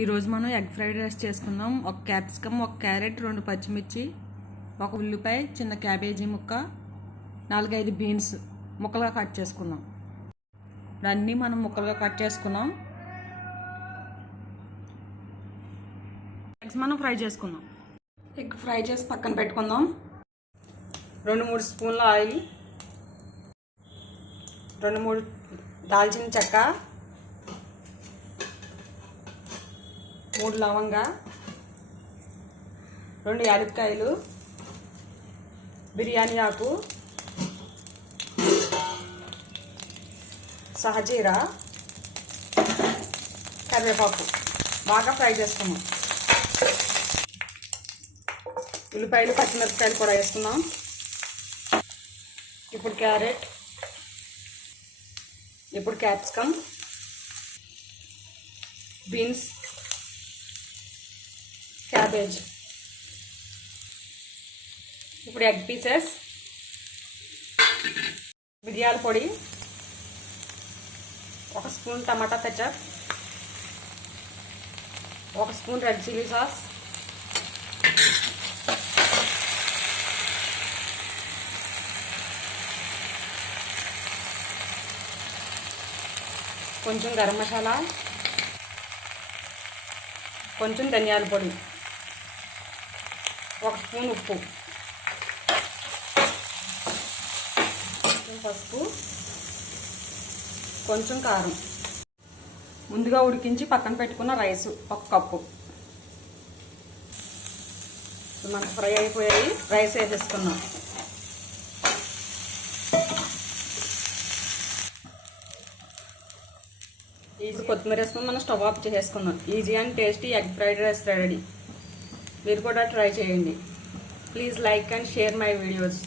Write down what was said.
ఈరోజు మనం egg fried rice చేసుకుందాం. ఒక క్యాప్సికమ్, ఒక క్యారెట్, 2 పచ్చిమిర్చి, ఒక ఉల్లిపాయ, చిన్న క్యాబేజీ ముక్క, 4-5 బీన్స్ ముక్కలుగా కట్ చేసుకుందాం. అన్నీ మనం ముక్కలుగా కట్ చేసుకుందాం. ఎగ్స్ మనం ఫ్రై చేసుకుందాం. ఎగ్ ఫ్రై చేసి పక్కన పెట్టుకుందాం. 2-3 స్పూన్ల ఆయిల్, 2-3 దాల్చిన చెక్క, 3 లవంగా, 2 యాలక్కాయలు, బిర్యానీ ఆకు, సహజీరా, కరివేపాకు బాగా ఫ్రై చేసుకున్నాం. ఉల్లిపాయలు, పచ్చిమిరపకాయలు కూడా వేసుకున్నాం. ఇప్పుడు క్యారెట్, ఇప్పుడు క్యాప్సికమ్, బీన్స్, క్యాబేజ్, ఇప్పుడు ఎగ్ పీసెస్, మిరియాల పొడి, 1 స్పూన్ టమాటా ketchup, 1 spoon red chilli sauce, కొంచెం గరం మసాలా, కొంచెం ధనియాల పొడి, 1 స్పూన్ ఉప్పు, కొంచెం పసుపు, కొంచెం కారం. ముందుగా ఉడికించి పక్కన పెట్టుకున్న రైస్ 1 కప్పు. మనకు ఫ్రై అయిపోయాయి. రైస్ వేసేసుకున్నాం. ఈజీ కొత్తిమీర వేసుకుని మనం స్టవ్ ఆఫ్ చేసేసుకున్నాం. Easy and tasty egg fried rice ready. మీరు కూడా ట్రై చేయండి. Please like and share my videos.